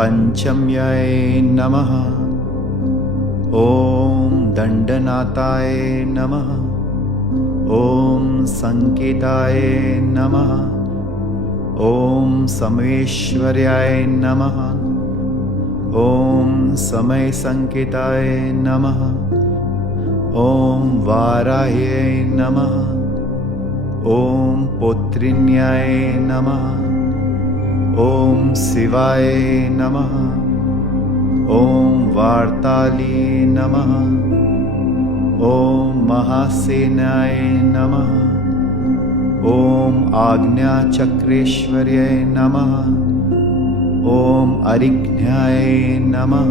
पंचम्याय नमः। ॐ दण्डनाथाय नमः। ॐ संकेताय नमः। ॐ समेश्वर्याय नमः। ॐ समयसंकेताय नमः। ॐ वाराह्यै नमः। ॐ पौत्रिण्याय नमः। ॐ शिवाय नमः। ॐ वार्ताली नमः। ॐ महासेनाय नमः। ॐ आज्ञाचक्रेश्वर्यै नमः। ॐ अरिघ्नाय नमः।